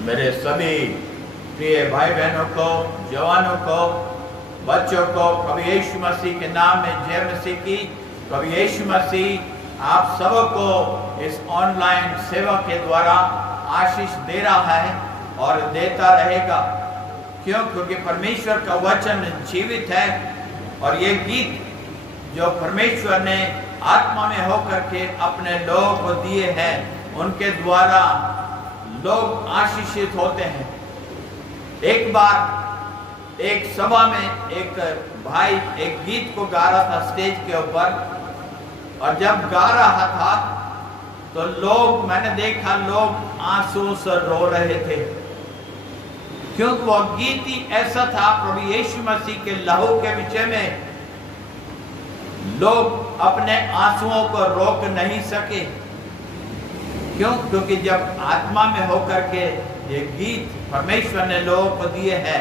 मेरे सभी प्रिय भाई बहनों को, जवानों को, बच्चों को प्रभु यीशु मसीह के नाम में जय मसीह की। प्रभु यीशु मसीह आप सबको इस ऑनलाइन सेवा के द्वारा आशीष दे रहा है और देता रहेगा। क्यों? क्योंकि परमेश्वर का वचन जीवित है और ये गीत जो परमेश्वर ने आत्मा में होकर के अपने लोगों को दिए हैं, उनके द्वारा लोग आशीषित होते हैं। एक बार एक सभा में एक भाई एक गीत को गा रहा था स्टेज के ऊपर, और जब गा रहा था तो लोग, मैंने देखा लोग आंसुओं से रो रहे थे, क्योंकि वह गीत ही ऐसा था प्रभु यीशु मसीह के लहू के विषय में। लोग अपने आंसुओं को रोक नहीं सके। क्यों? क्योंकि जब आत्मा में होकर के ये गीत परमेश्वर ने लोगों को दिए हैं,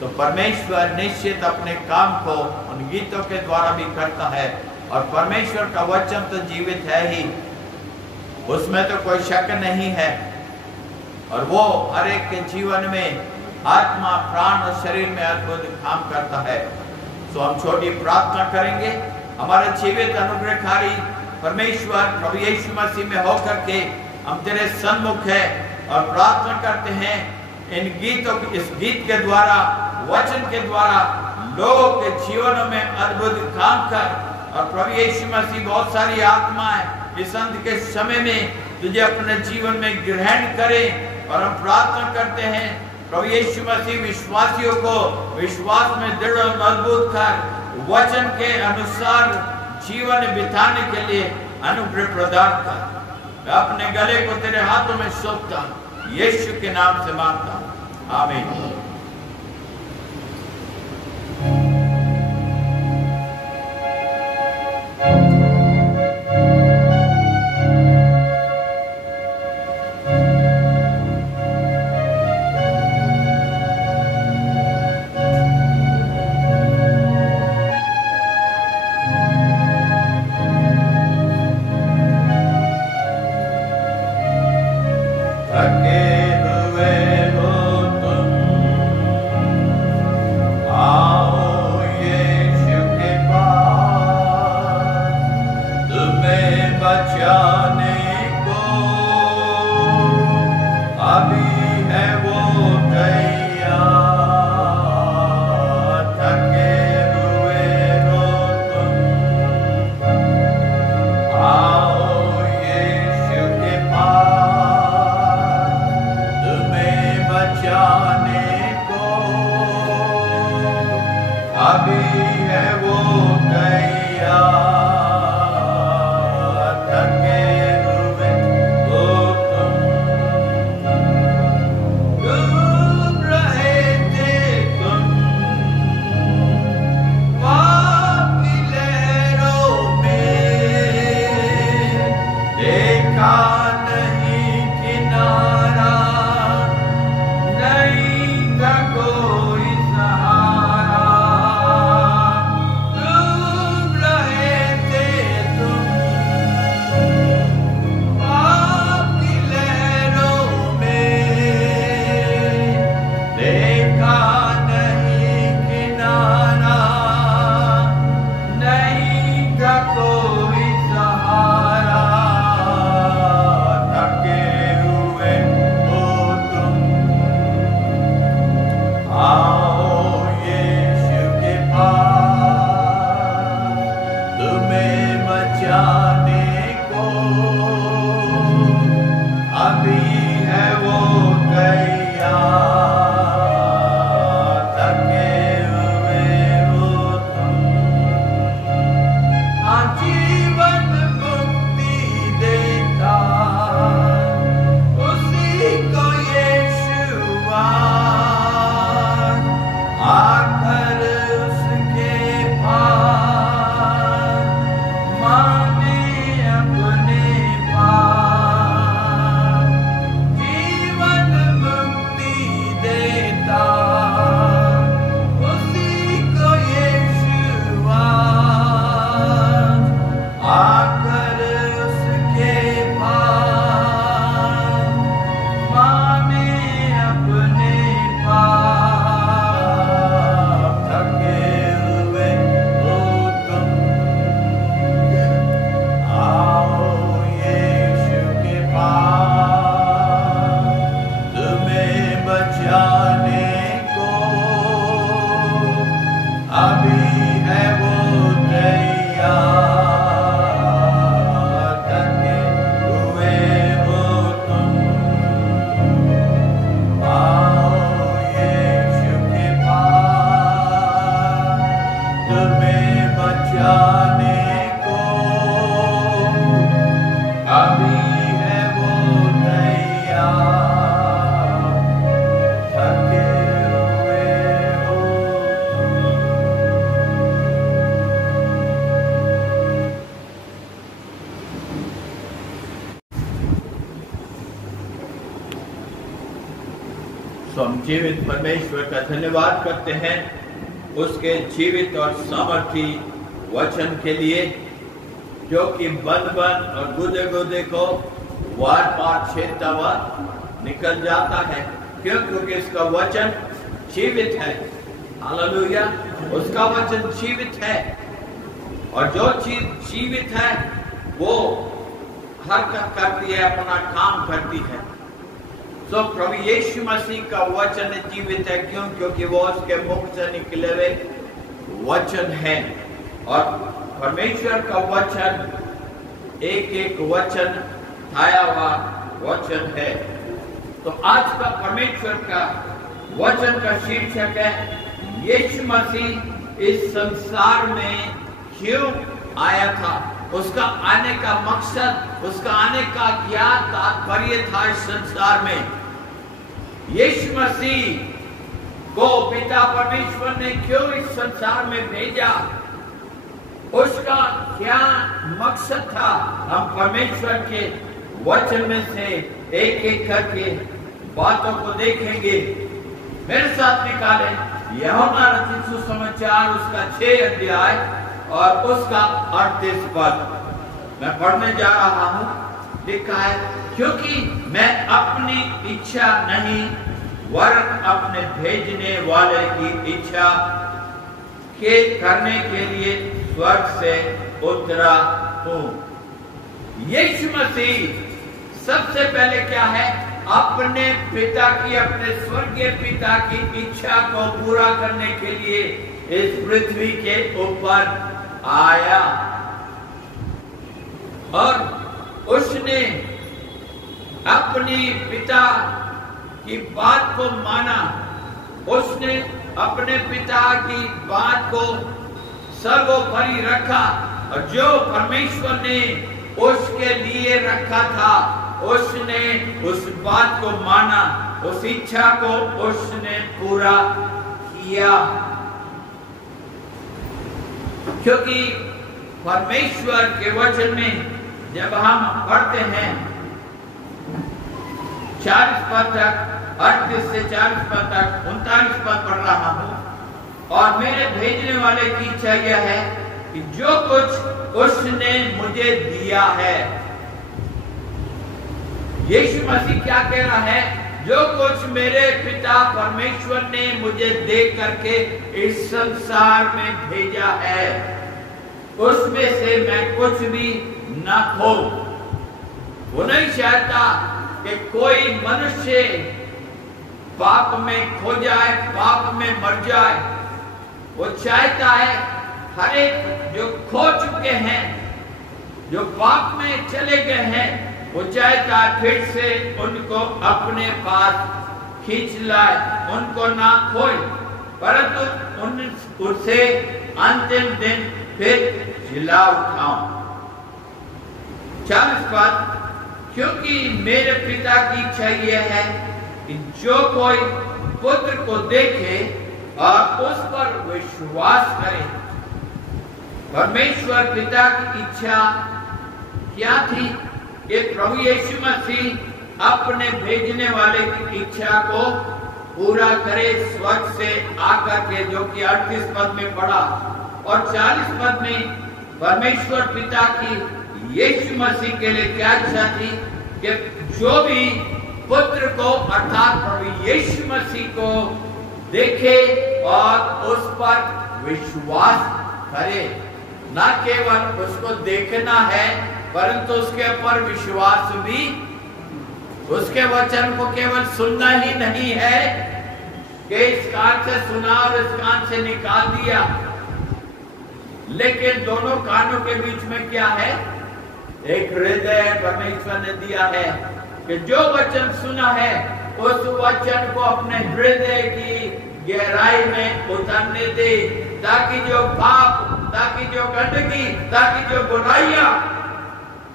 तो परमेश्वर निश्चित अपने काम को उन गीतों के द्वारा भी करता है। और परमेश्वर का वचन तो जीवित है ही, उसमें तो कोई शक नहीं है, और वो हर एक के जीवन में आत्मा, प्राण और शरीर में अद्भुत काम करता है। तो हम छोटी प्रार्थना करेंगे। हमारे जीवित अनुग्रहकारी परमेश्वर प्रभु यीशु मसीह में होकर के हम तेरे सन्मुख है और प्रार्थना करते हैं इन गीतों, इस गीत के द्वारा, वचन के द्वारा लोगों के जीवनों में अद्भुत काम कर। और प्रभु यीशु मसीह बहुत सारी आत्माएं इस अंत के समय में तुझे अपने जीवन में ग्रहण करें, और हम प्रार्थना करते हैं प्रभु यीशु मसीह विश्वासियों को विश्वास में दृढ़ और मजबूत कर वचन के अनुसार जीवन बिताने के लिए अनुग्रह प्रदान कर। मैं अपने गले को तेरे हाथों में सौंपता हूं, यीशु के नाम से मांगता हूं, आमीन। सो हम जीवित परमेश्वर का धन्यवाद करते हैं उसके जीवित और सामर्थी वचन के लिए, जो कि बंद बंद और गुदे गुदे को वार पार छेदता हुआ निकल जाता है। क्यों? क्योंकि इसका वचन जीवित है। हालेलुया! उसका वचन जीवित है, और जो चीज जीवित है वो हरकत करती है, अपना काम करती है। तो प्रभु यीशु मसीह का वचन जीवित है। क्यों? क्योंकि वो उसके मुख से निकले हुए वचन है, और परमेश्वर का वचन एक एक वचन आया हुआ वचन है। तो आज का परमेश्वर का वचन का शीर्षक है, यीशु मसीह इस संसार में क्यों आया था, उसका आने का मकसद, उसका आने का क्या तात्पर्य था इस संसार में। यीशु मसीह को पिता परमेश्वर ने क्यों इस संसार में भेजा, उसका क्या मकसद था, हम परमेश्वर के वचन में से एक एक करके बातों को देखेंगे। मेरे साथ निकालें यूहन्ना रचित सुसमाचार उसका 6 अध्याय और उसका 38 पद मैं पढ़ने जा रहा हूं। लिखा है, क्योंकि मैं अपनी इच्छा नहीं वरन अपने भेजने वाले की इच्छा के करने के लिए स्वर्ग से उतरा हूं। यीशु मसीह सबसे पहले क्या है, अपने पिता की, अपने स्वर्गीय पिता की इच्छा को पूरा करने के लिए इस पृथ्वी के ऊपर आया, और उसने अपनी पिता की बात को माना। उसने अपने पिता की बात को सर्वोपरि रखा, और जो परमेश्वर ने उसके लिए रखा था उसने उस बात को माना, उस इच्छा को उसने पूरा किया। क्योंकि परमेश्वर के वचन में जब हम पढ़ते हैं 40 पद तक, 38 से 40 पद तक, 39 पद पढ़ रहा हूं, और मेरे भेजने वाले की इच्छा यह है कि जो कुछ उसने मुझे दिया है। यीशु मसीह क्या कह रहा है, जो कुछ मेरे पिता परमेश्वर ने मुझे दे करके इस संसार में भेजा है, उसमें से मैं कुछ भी न खो। वो नहीं चाहता कि कोई मनुष्य पाप में खो जाए, पाप में मर जाए। वो चाहता है हर एक जो खो चुके हैं, जो पाप में चले गए हैं, वो चाहता है फिर से उनको अपने पास खींच लाए, उनको ना खोए, परंतु उनसे अंतिम दिन फिर जिला उठाऊं। 40 पद, क्योंकि मेरे पिता की इच्छा यह है कि जो कोई पुत्र को देखे और उस पर विश्वास करे। परमेश्वर पिता की इच्छा क्या थी कि प्रभु यीशु मसीह अपने भेजने वाले की इच्छा को पूरा करे स्वर्ग से आकर के, जो कि 38 पद में पढ़ा, और 40 पद में परमेश्वर पिता की यीशु मसीह के लिए क्या इच्छा थी कि जो भी पुत्र को अर्थात प्रभु यीशु मसीह को देखे और उस पर विश्वास करे। न केवल उसको देखना है परंतु उसके ऊपर विश्वास भी, उसके वचन को केवल सुनना ही नहीं है कि इस कान से सुना और इस कान से निकाल दिया, लेकिन दोनों कानों के बीच में क्या है, एक हृदय परमेश्वर ने दिया है कि जो वचन सुना है उस वचन को अपने हृदय की गहराई में उतरने दे, ताकि जो पाप, ताकि जो गंदगी, ताकि जो बुराइयां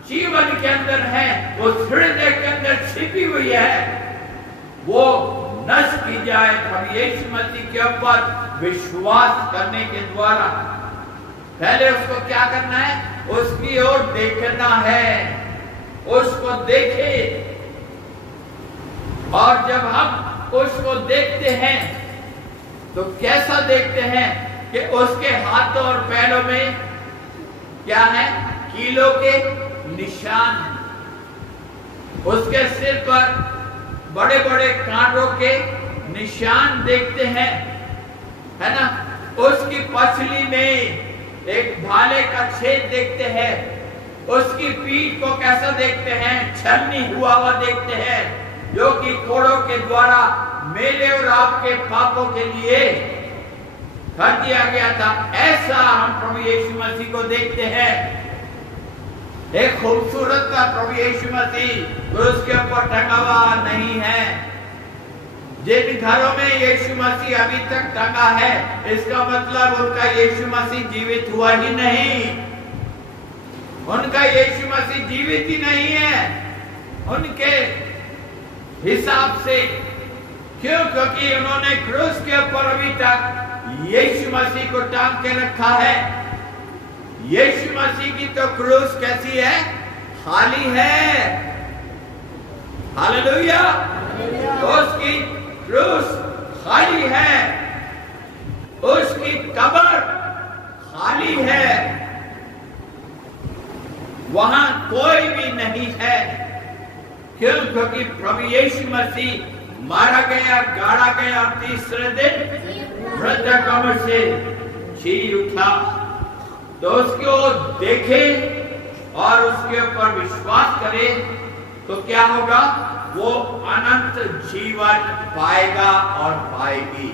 जीवन के अंदर है, वो हृदय के अंदर छिपी हुई है, वो नष्ट की जाए प्रभु यीशु मसीह के ऊपर विश्वास करने के द्वारा। पहले उसको क्या करना है, उसकी ओर देखना है, उसको देखे, और जब हम उसको देखते हैं तो कैसा देखते हैं कि उसके हाथों और पैरों में क्या है? कीलों के निशान। उसके सिर पर बड़े बड़े कांटों के निशान देखते हैं, है ना। उसकी पसली में एक भाले का छेद देखते हैं। उसकी पीठ को कैसा देखते हैं? छलनी हुआ हुआ देखते हैं, जो कि कोड़ों के द्वारा मेरे और आपके पापों के लिए कर दिया गया था। ऐसा हम प्रभु यीशु मसीह को देखते हैं। एक खूबसूरत का प्रभु यीशु मसीह क्रूस के ऊपर टंगा हुआ नहीं है। जिन घरों में यीशु मसीह अभी तक टंगा है, इसका मतलब उनका यीशु मसीह जीवित हुआ ही नहीं। उनका यीशु मसीह जीवित ही नहीं है उनके हिसाब से। क्यों? क्योंकि उन्होंने क्रूस के ऊपर अभी तक यीशु मसीह को टांग के रखा है। यीशु मसीह की तो क्रूस कैसी है? खाली है। हालेलुया। उसकी क्रूस खाली है, उसकी कब्र खाली है, वहां कोई भी नहीं है। क्यों? क्योंकि प्रभु यीशु मसीह मारा गया, गाड़ा गया और तीसरे दिन मृत कब्र से जी उठा। तो उसको देखे और उसके ऊपर विश्वास करे तो क्या होगा? वो अनंत जीवन पाएगा और पाएगी।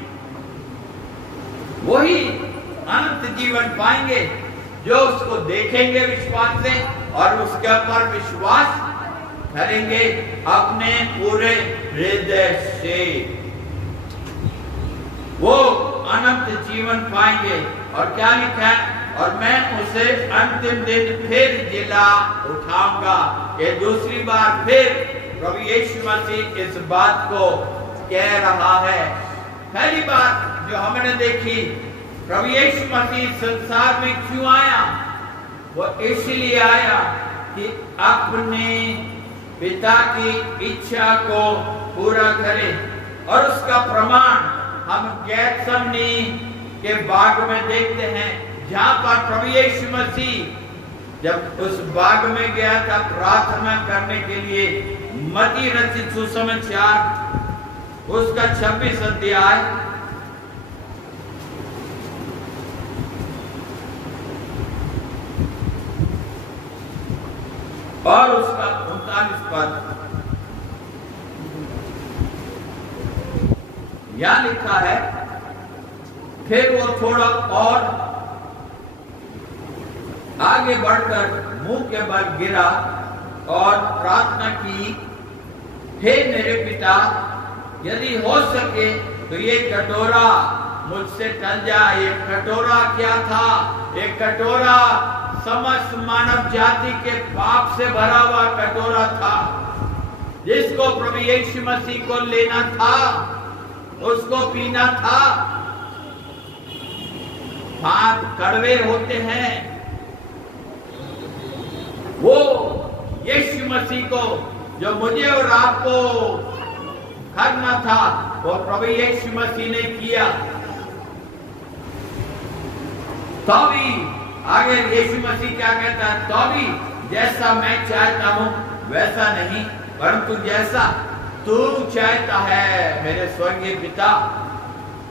वही अनंत जीवन पाएंगे जो उसको देखेंगे विश्वास से और उसके ऊपर विश्वास करेंगे अपने पूरे हृदय से। वो अनंत जीवन पाएंगे। और क्या लिखा है? और मैं उसे अंतिम दिन फिर जिला उठाऊंगा। ये दूसरी बार फिर प्रभु यीशु मसीह इस बात को कह रहा है। पहली बात जो हमने देखी, प्रभु यीशु मसीह संसार में क्यों आया? वो इसलिए आया कि अपने पिता की इच्छा को पूरा करे। और उसका प्रमाण हम गेत्सेमनी के बाग में देखते हैं, जहां पर प्रभु यीशु मसीह जब उस बाग में गया था प्रार्थना करने के लिए। मत्ती रचित सुसमाचार उसका 26 अध्याय और उसका 39 पद यहां लिखा है। फिर वो थोड़ा और आगे बढ़कर मुंह के बल गिरा और प्रार्थना की, हे मेरे पिता, यदि हो सके तो ये कटोरा मुझसे टल जाए। ये कटोरा क्या था? एक कटोरा समस्त मानव जाति के पाप से भरा हुआ कटोरा था, जिसको प्रभु यीशु मसीह को लेना था, उसको पीना था। पाप कड़वे होते हैं। वो यीशु मसीह को जो मुझे और आपको करना था, वो प्रभु यीशु मसीह ने किया। तो भी आगे यीशु मसीह क्या कहता है? तो भी जैसा मैं चाहता हूं वैसा नहीं, परंतु जैसा तू चाहता है मेरे स्वर्गीय पिता,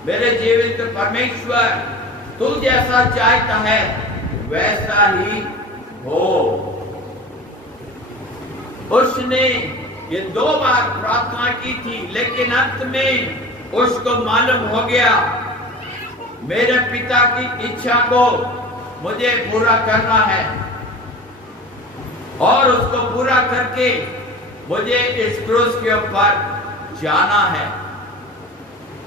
मेरे जीवित परमेश्वर, तू जैसा चाहता है वैसा ही हो। उसने ये 2 बार प्रार्थना की थी, लेकिन अंत में उसको मालूम हो गया मेरे पिता की इच्छा को मुझे पूरा करना है, और उसको पूरा करके मुझे इस क्रूस के ऊपर जाना है।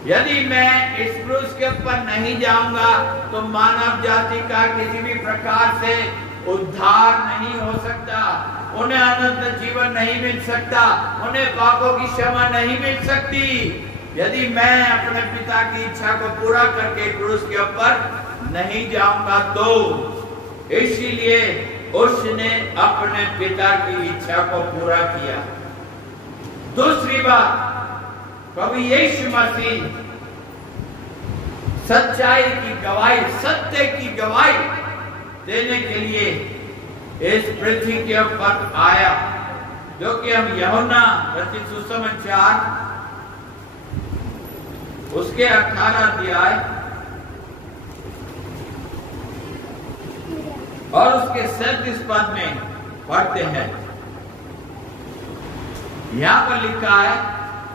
यदि मैं इस क्रूस के ऊपर नहीं जाऊंगा तो मानव जाति का किसी भी प्रकार से उद्धार नहीं हो सकता, उन्हें अनंत जीवन नहीं मिल सकता, उन्हें पापों की क्षमा नहीं मिल सकती, यदि मैं अपने पिता की इच्छा को पूरा करके क्रूस के ऊपर नहीं जाऊंगा तो। इसलिए उसने अपने पिता की इच्छा को पूरा किया। दूसरी बात, प्रभु यीशु मसीह सच्चाई की गवाही, सत्य की गवाही देने के लिए इस पृथ्वी के ऊपर आया, जो कि हम यूहन्ना रचित सुसमाचार उसके 18 अध्याय और उसके 37 पद में पढ़ते हैं। यहां पर लिखा है,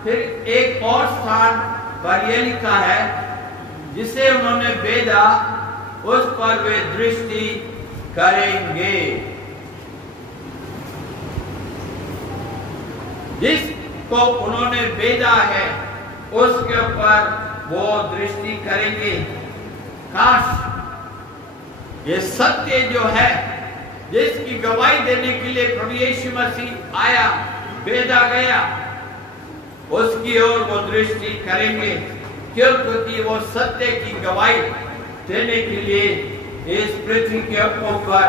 फिर एक और स्थान पर यह लिखा है, जिसे उन्होंने भेजा उस पर वे दृष्टि करेंगे। जिसको उन्होंने भेजा है उसके ऊपर वो दृष्टि करेंगे। काश ये सत्य जो है, जिसकी गवाही देने के लिए प्रभु यीशु मसीह आया, भेजा गया, उसकी ओर वो दृष्टि करेंगे। क्यों? क्योंकि वो सत्य की गवाही देने के लिए इस पृथ्वी के ऊपर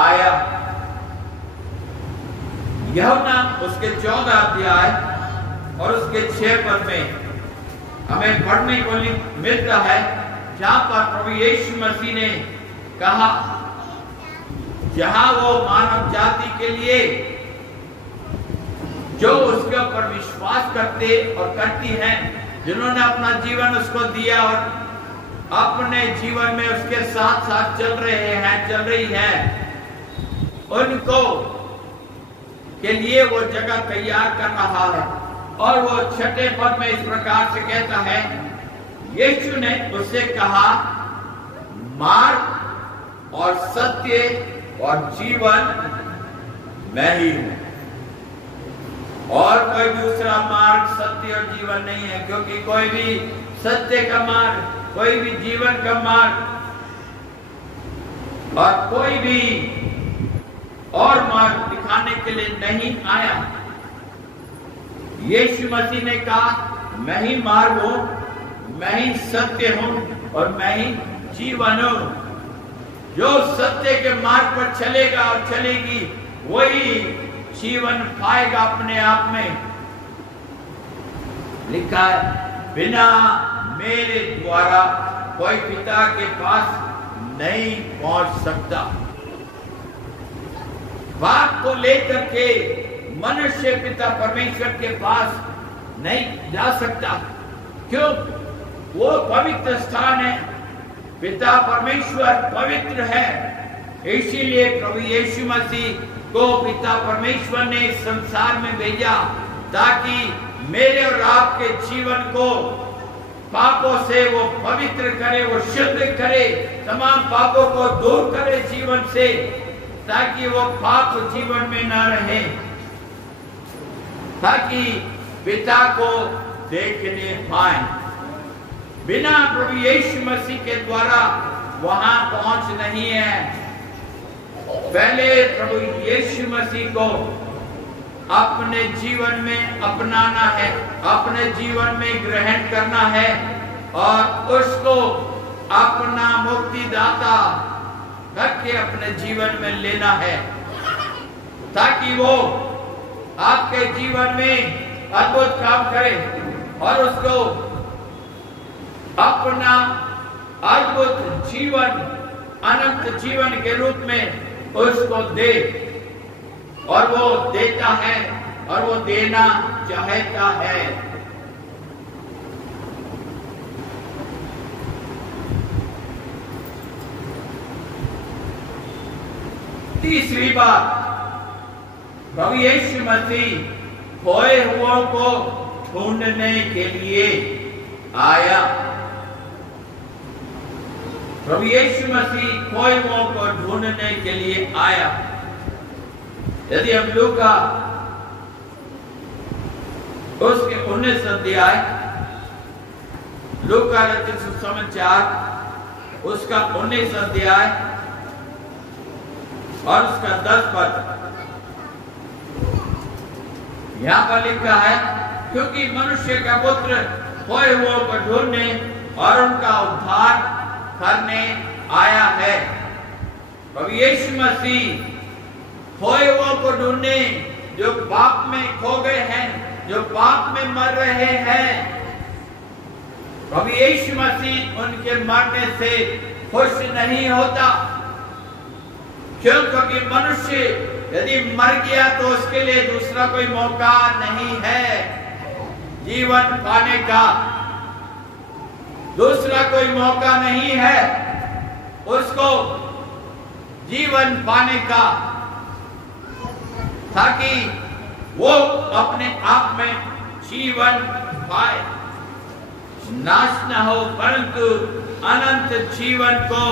आया। यूहन्ना उसके 14 अध्याय और उसके 6 पद में हमें पढ़ने को मिलता है, जहां पर प्रभु यीशु मसीह ने कहा, जहां वो मानव जाति के लिए जो उसके ऊपर विश्वास करते और करती हैं, जिन्होंने अपना जीवन उसको दिया और अपने जीवन में उसके साथ साथ चल रही हैं, उनको के लिए वो जगह तैयार कर रहा है। और वो 6 पद में इस प्रकार से कहता है, यीशु ने उससे कहा, मार्ग और सत्य और जीवन मैं ही हूं, और कोई दूसरा मार्ग, सत्य और जीवन नहीं है। क्योंकि कोई भी सत्य का मार्ग, कोई भी जीवन का मार्ग और कोई भी और मार्ग दिखाने के लिए नहीं आया। यीशु मसीह ने कहा, मैं ही मार्ग हूं, मैं ही सत्य हूं और मैं ही जीवन हूं। जो सत्य के मार्ग पर चलेगा और चलेगी, वही जीवन पाएगा अपने आप में। लिखा है, बिना मेरे द्वारा कोई पिता के पास नहीं पहुंच सकता। बाप को लेकर के मनुष्य पिता परमेश्वर के पास नहीं जा सकता। क्यों? वो पवित्र स्थान है, पिता परमेश्वर पवित्र है। इसीलिए प्रभु यीशु मसीह को पिता परमेश्वर ने इस संसार में भेजा, ताकि मेरे और आपके जीवन को पापों से वो पवित्र करे, वो शुद्ध करे, तमाम पापों को दूर करे जीवन से, ताकि वो पाप जीवन में न रहे, ताकि पिता को देखने पाए। बिना प्रभु यीशु मसीह के द्वारा वहां पहुंच नहीं है। पहले प्रभु यीशु मसीह को अपने जीवन में अपनाना है, अपने जीवन में ग्रहण करना है और उसको अपना मुक्तिदाता करके अपने जीवन में लेना है, ताकि वो आपके जीवन में अद्भुत काम करे और उसको अपना अद्भुत जीवन, अनंत जीवन के रूप में उसको दे। और वो देता है और वो देना चाहता है। तीसरी बात, प्रभु यीशु मसीह खोए हुओं को ढूंढने के लिए आया। प्रभु यीशु मसीह खोए हुओं को ढूंढने के लिए आया। यदि हम लूका उसके 19 अध्याय, लूका रचित सुसमाचार उसका 19 अध्याय और उसका 10 पद, यहां पर लिखा है, क्योंकि मनुष्य का पुत्र खोए हुओं को ढूंढने और उनका उद्धार करने आया है। प्रभु यीशु मसीह खोए हुओं को ढूंढने जो पाप में खो गए हैं, जो पाप में मर रहे हैं, प्रभु यीशु मसीह उनके मरने से खुश नहीं होता। क्यों? क्योंकि मनुष्य यदि मर गया तो उसके लिए दूसरा कोई मौका नहीं है जीवन पाने का, दूसरा कोई मौका नहीं है उसको जीवन पाने का, ताकि वो अपने आप में जीवन पाए, नाश न हो परंतु अनंत जीवन को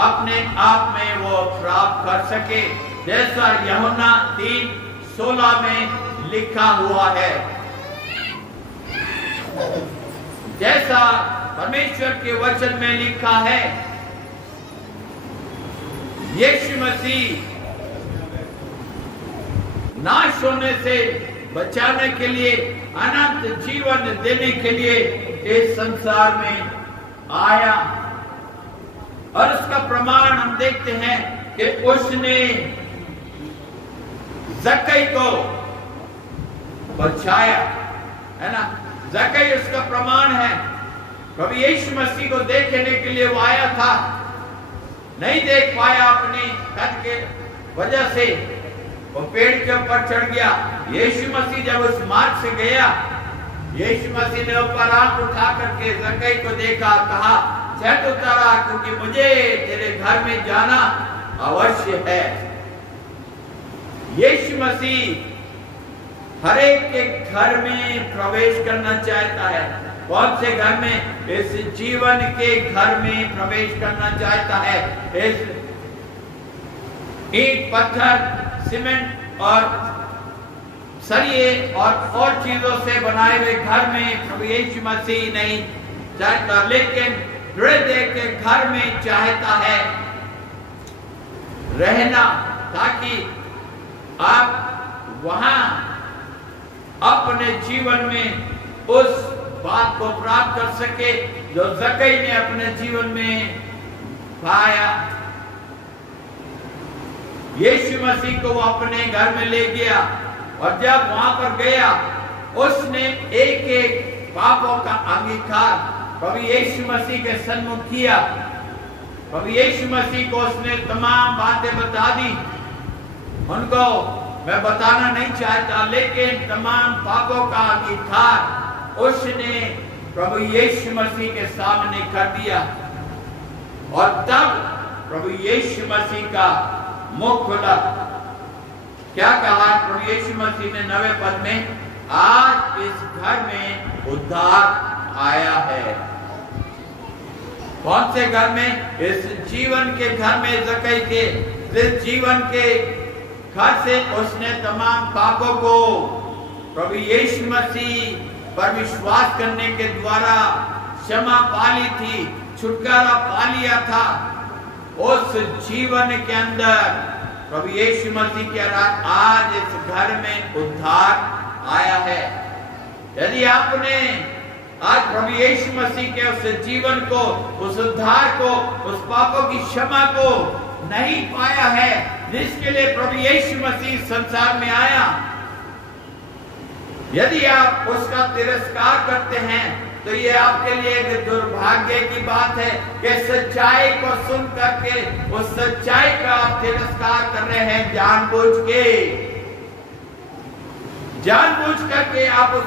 अपने आप में वो प्राप्त कर सके, जैसा यूहन्ना 3:16 में लिखा हुआ है। जैसा परमेश्वर के वचन में लिखा है, यीशु मसीह नाश होने से बचाने के लिए, अनंत जीवन देने के लिए इस संसार में आया। और उसका प्रमाण हम देखते हैं कि उसने जक्कई को बचाया, है ना। जक्कई उसका प्रमाण है। प्रभु यीशु मसीह को देखने के लिए वो आया था, नहीं देख पाया अपने कद के वजह से, वो पेड़ के ऊपर चढ़ गया। यीशु मसीह जब उस मार्ग से गया, यीशु मसीह ने ऊपर आंख उठा करके जक्कई को देखा, कहा चढ़ उतारा, क्योंकि मुझे तेरे घर में जाना अवश्य है। यीशु मसीह हर एक के घर में प्रवेश करना चाहता है। कौन से घर में? इस जीवन के घर में प्रवेश करना चाहता है। इस ईंट, पत्थर, सीमेंट और सरिये और चीजों से बनाए हुए घर में प्रभु यीशु मसीह नहीं चाहता, लेकिन हृदय के घर में चाहता है रहना, ताकि आप वहां अपने जीवन में उस बात को प्राप्त कर सके जो जक्कई ने अपने जीवन में पाया। यीशु मसीह को वो अपने घर में ले गया, और जब वहां पर गया उसने एक एक पापों का अंगीकार प्रभु यीशु मसीह के सन्मुख किया। प्रभु यीशु मसीह को उसने तमाम बातें बता दी। उनको मैं बताना नहीं चाहता, लेकिन तमाम पापों का अंगीकार उसने प्रभु यीशु मसीह के सामने कर दिया। और तब प्रभु यीशु मसीह का मुख खुला। क्या कहा प्रभु यीशु मसीह ने 9वें पद में? आज इस घर में उद्धार आया है। कौन से घर में? इस जीवन के घर में, जक्कई के इस जीवन के घर से उसने तमाम पापों को प्रभु यीशु मसीह पर विश्वास करने के द्वारा क्षमा पा ली थी, छुटकारा पा लिया था। उस जीवन के अंदर प्रभु यीशु मसीह के आज इस घर में उद्धार आया है। यदि आपने आज प्रभु यीशु मसीह के उस जीवन को, उस उद्धार को, उस पापों की क्षमा को नहीं पाया है जिसके लिए प्रभु यीशु मसीह संसार में आया, यदि आप उसका तिरस्कार करते हैं तो ये आपके लिए एक दुर्भाग्य की बात है कि सच्चाई को सुन करके उस सच्चाई का आप तिरस्कार कर रहे हैं जानबूझ करके आप उस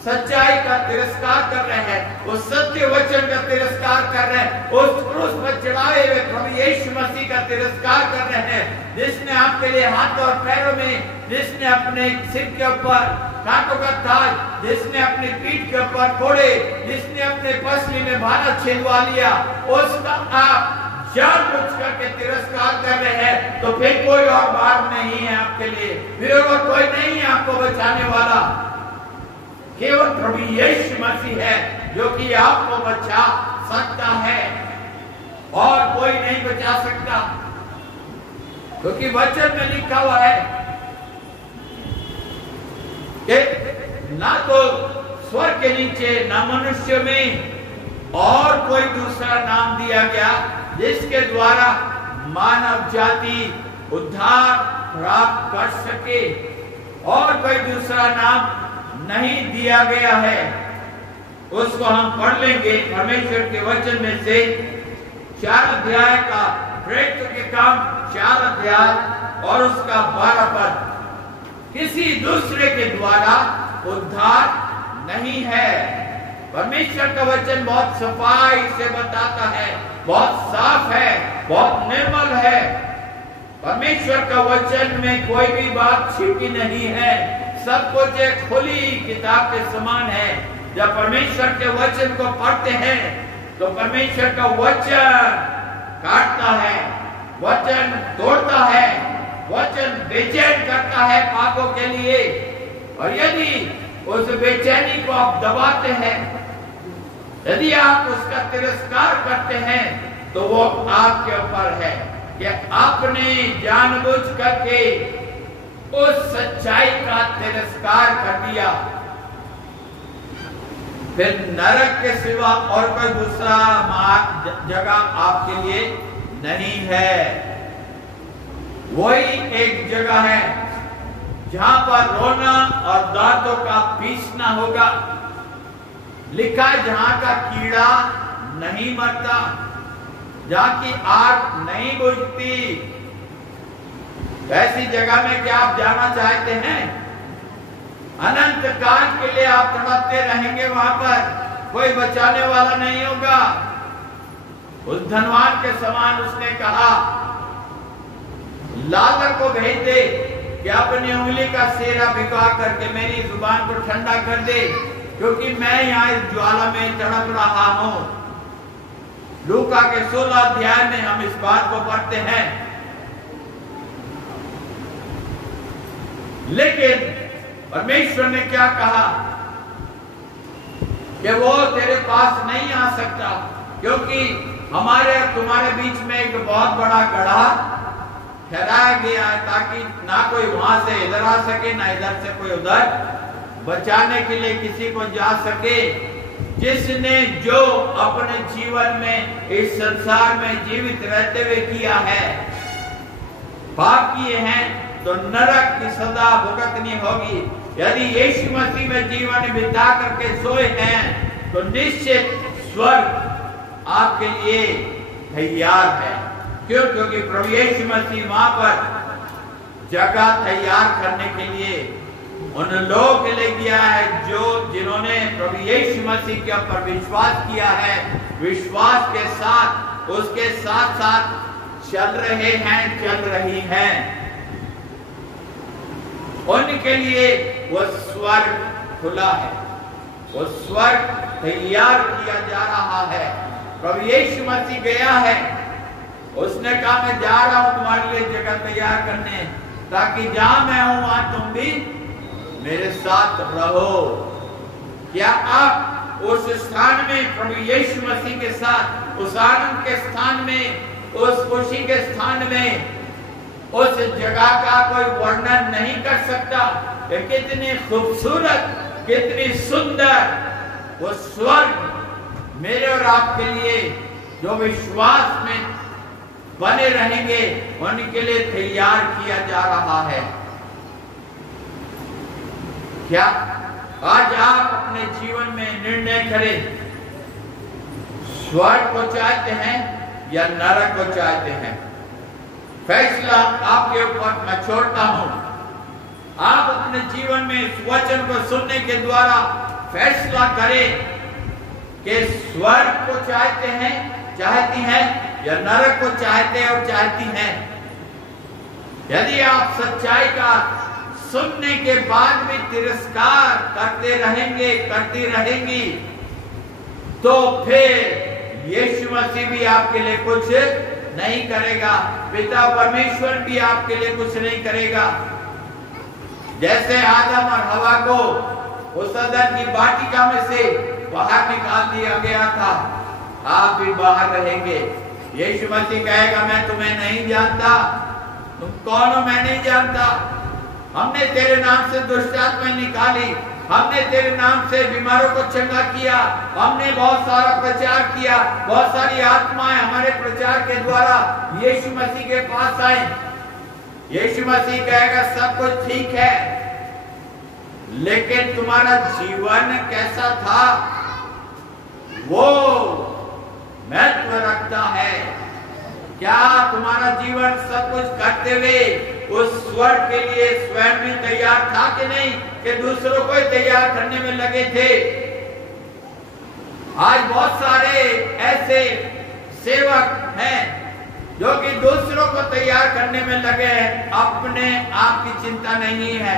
सच्चाई का तिरस्कार कर रहे हैं, उस सत्य वचन का तिरस्कार कर रहे हैं, उस क्रूस पर चढ़ाए हुए प्रभु यीशु मसीह का तिरस्कार कर रहे हैं, जिसने आपके लिए हाथ और पैरों में, जिसने अपने सिर के ऊपर कांटों का ताज, जिसने अपनी पीठ के ऊपर कोड़े, जिसने अपने पसली में भाला छिलवा लिया, उसका आप जानबूझ करके तिरस्कार कर रहे हैं, तो फिर कोई और मार्ग नहीं है आपके लिए, फिर और कोई नहीं है आपको बचाने वाला। केवल प्रभु यीशु मसीह है जो कि आपको बचा सकता है, और कोई नहीं बचा सकता, क्योंकि वचन में लिखा हुआ है कि ना तो स्वर्ग के नीचे, ना मनुष्य में और कोई दूसरा नाम दिया गया जिसके द्वारा मानव जाति उद्धार प्राप्त कर सके और कोई दूसरा नाम नहीं दिया गया है। उसको हम पढ़ लेंगे परमेश्वर के वचन में से 4 अध्याय का, प्रेरितों के काम 4 अध्याय और उसका 12 पद। किसी दूसरे के द्वारा उद्धार नहीं है। परमेश्वर का वचन बहुत सफाई से बताता है, बहुत साफ है, बहुत निर्मल है। परमेश्वर का वचन में कोई भी बात छिपी नहीं है, सब कुछ एक खुली किताब के समान है। जब परमेश्वर के वचन को पढ़ते हैं तो परमेश्वर का वचन काटता है, वचन तोड़ता है, वचन बेचैन करता है पापों के लिए। और यदि उस बेचैनी को आप दबाते हैं, यदि आप उसका तिरस्कार करते हैं, तो वो आपके ऊपर है कि आपने जानबूझ करके उस सच्चाई का तिरस्कार कर दिया। फिर नरक के सिवा और कोई दूसरा जगह आपके लिए नहीं है। वही एक जगह है जहां पर रोना और दांतों का पीसना होगा। लिखा है जहां का कीड़ा नहीं मरता, जहां की आग नहीं बुझती। ऐसी जगह में क्या आप जाना चाहते हैं? अनंत काल के लिए आप तड़पते रहेंगे, वहां पर कोई बचाने वाला नहीं होगा। उस धनवान के समान उसने कहा, लाजर को भेज दे कि अपनी उंगली का सेरा भिगा करके मेरी जुबान को ठंडा कर दे, क्योंकि मैं यहाँ इस ज्वाला में तड़प रहा हूं। लूका के 16 अध्याय में हम इस बात को पढ़ते हैं। लेकिन परमेश्वर ने क्या कहा कि वो तेरे पास नहीं आ सकता, क्योंकि हमारे और तुम्हारे बीच में एक बहुत बड़ा गड्ढा ठहराया गया है, ताकि ना कोई वहां से इधर आ सके, ना इधर से कोई उधर। बचाने के लिए किसी को जा सके। जिसने जो अपने जीवन में इस संसार में जीवित रहते हुए किया है, पाप किए हैं, तो नरक की सजा भुगतनी होगी। यदि यीशु मसीह में जीवन बिता करके सोए हैं, तो निश्चित स्वर्ग आपके लिए तैयार है। क्यों? क्योंकि प्रभु यीशु मसीह वहां पर जगह तैयार करने के लिए उन लोगों के लिए गया है जिन्होंने प्रभु यीशु मसीह के ऊपर विश्वास किया है, विश्वास के साथ उसके साथ साथ चल रहे हैं, चल रही हैं। उनके लिए वो स्वर्ग खुला है, वो स्वर्ग तैयार किया जा रहा है। प्रभु यीशु मसीह गया है, उसने कहा मैं जा रहा हूं तुम्हारे लिए जगह तैयार करने, ताकि जहां मैं हूं वहां तुम भी मेरे साथ रहो। क्या आप उस स्थान में प्रभु यीशु मसीह के साथ, उस आनंद के स्थान में, उस खुशी के स्थान में, उस जगह का कोई वर्णन नहीं कर सकता कि कितनी खूबसूरत, कितनी सुंदर वो स्वर्ग मेरे और आपके लिए जो विश्वास में बने रहेंगे उनके लिए तैयार किया जा रहा है। क्या आज आप अपने जीवन में निर्णय करें, स्वर्ग को चाहते हैं या नरक को चाहते हैं? फैसला आपके ऊपर मैं छोड़ता हूं। आप अपने जीवन में इस वचन को सुनने के द्वारा फैसला करें कि स्वर्ग को चाहते हैं, चाहती हैं, या नरक को चाहते और चाहती हैं। यदि आप सच्चाई का सुनने के बाद भी तिरस्कार करते रहेंगे, करती रहेंगी, तो फिर यीशु मसीह भी आपके लिए कुछ नहीं करेगा, पिता परमेश्वर भी आपके लिए कुछ नहीं करेगा। जैसे आदम और हवा को उस अदन की वाटिका में से बाहर निकाल दिया गया था, आप भी बाहर रहेंगे। यीशु मसीह कहेगा मैं तुम्हें नहीं जानता, तुम कौन हो मैं नहीं जानता। हमने तेरे नाम से दुष्ट आत्माएं निकाली, हमने तेरे नाम से बीमारों को चंगा किया, हमने बहुत सारा प्रचार किया, बहुत सारी आत्माएं हमारे प्रचार के द्वारा यीशु मसीह के पास आए। यीशु मसीह कहेगा सब कुछ ठीक है, लेकिन तुम्हारा जीवन कैसा था वो महत्व रखता है। क्या तुम्हारा जीवन सब कुछ करते हुए उस स्वर्ग के लिए स्वयं भी तैयार था कि नहीं, कि दूसरों को तैयार करने में लगे थे? आज बहुत सारे ऐसे सेवक हैं जो कि दूसरों को तैयार करने में लगे हैं, अपने आप की चिंता नहीं है,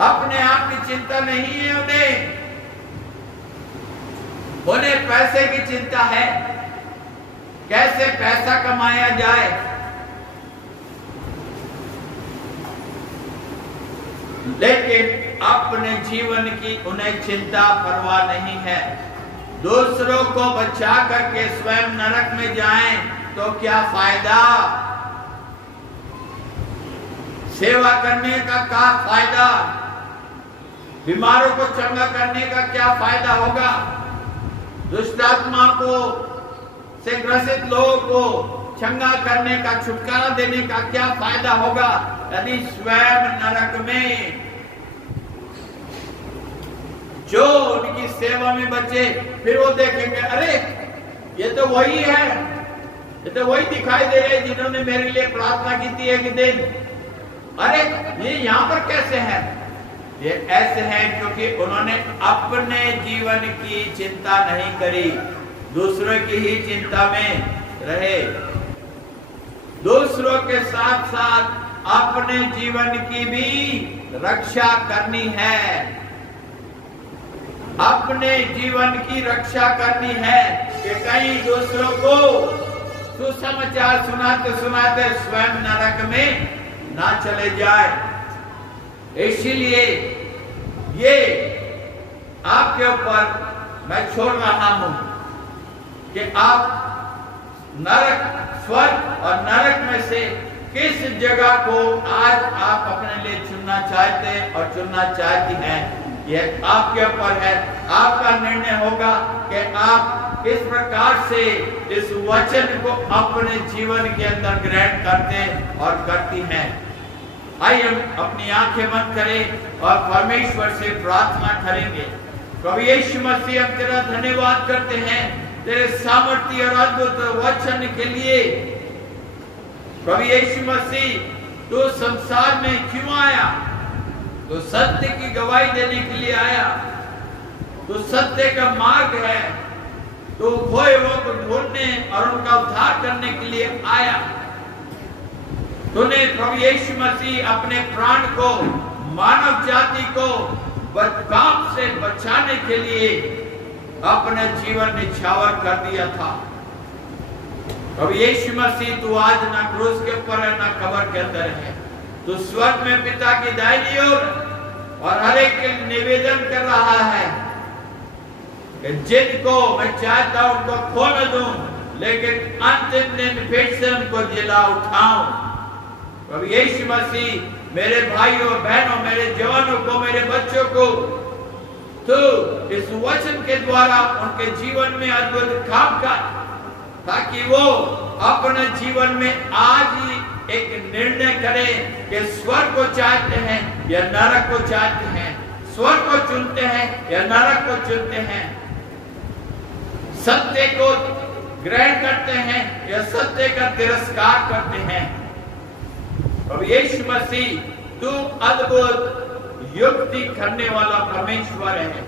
अपने आप की चिंता नहीं है उन्हें पैसे की चिंता है, कैसे पैसा कमाया जाए। लेकिन अपने जीवन की उन्हें चिंता परवाह नहीं है। दूसरों को बचा करके स्वयं नरक में जाएं तो क्या फायदा? सेवा करने का क्या फायदा? बीमारों को चंगा करने का क्या फायदा होगा? दुष्टात्मा को से ग्रसित लोगों को चंगा करने का, छुटकारा देने का क्या फायदा होगा यदि स्वयं नरक में जो उनकी सेवा में बचे फिर वो देखेंगे, अरे ये तो वही है, ये तो वही दिखाई दे रहे जिन्होंने मेरे लिए प्रार्थना की थी एक दिन, अरे ये यहाँ पर कैसे है? ये ऐसे हैं क्योंकि उन्होंने अपने जीवन की चिंता नहीं करी, दूसरों की ही चिंता में रहे। दूसरों के साथ साथ अपने जीवन की भी रक्षा करनी है, अपने जीवन की रक्षा करनी है कि कहीं दूसरों को सुसमाचार सुनाते सुनाते स्वयं नरक में ना चले जाए। इसीलिए ये आपके ऊपर मैं छोड़ रहा हूं कि आप नरक, स्वर्ग और नरक में से किस जगह को आज आप अपने लिए चुनना चाहते और चुनना चाहती हैं, यह आपके ऊपर है। आपका निर्णय होगा कि आप किस प्रकार से इस वचन को अपने जीवन के अंदर ग्रहण करते और करती हैं। आइए हम अपनी आंखें बंद करें और परमेश्वर से प्रार्थना करेंगे। प्रभु यीशु मसीह, हम तेरा धन्यवाद करते हैं तेरे सामर्थ्य और अद्भुत वचन के लिए। प्रभु यीशु मसीह, तू संसार में क्यों आया? तो सत्य की गवाही देने के लिए आया, तो सत्य का मार्ग है, तो खोए हुए को ढूंढने और उनका उद्धार करने के लिए आया। तूने प्रभु यीशु मसीह अपने प्राण को, मानव जाति को पाप से बचाने के लिए अपने जीवन निछावर कर दिया था। प्रभु यीशु मसीह, तू आज ना क्रूस के ऊपर है ना कब्र के अंदर है, तो स्वर्ग में पिता की दाहिनी ओर और हर एक के निवेदन कर रहा है कि जिनको मैं चाहता हूं उनको खो न दूं, लेकिन अंतिम दिन फिर से उनको जिला उठाऊं। प्रभु यीशु मसीह, मेरे भाइयों बहनों, मेरे जवानों को, मेरे बच्चों को तो इस वचन के द्वारा उनके जीवन में अद्भुत काम कर, ताकि वो अपने जीवन में आज ही एक निर्णय करें कि स्वर्ग को चाहते हैं या नरक को चाहते हैं, स्वर्ग को चुनते हैं या नरक को चुनते हैं, सत्य को ग्रहण करते हैं या सत्य का तिरस्कार करते हैं। अब यीशु मसीह, तू अद्भुत युक्ति करने वाला परमेश्वर है।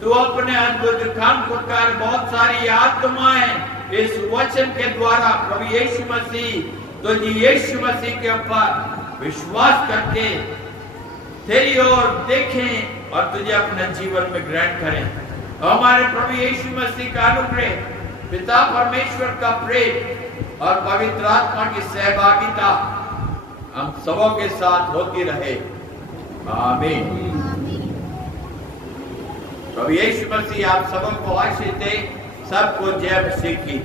तू अपने अद्भुत काम को कर बहुत सारी आत्माएं इस वचन के द्वारा प्रभु यीशु मसीह, तो यीशु मसीह के ऊपर विश्वास करके तेरी ओर देखें और तुझे अपने जीवन में ग्रहण करें। हमारे प्रभु यीशु मसीह का अनुग्रह, पिता परमेश्वर का प्रेम और पवित्र आत्मा की सहभागिता हम सबों के साथ होती रहे। आमीन। प्रभु यीशु मसीह आप सबों को आशीष दे, सबको जय मसीह की।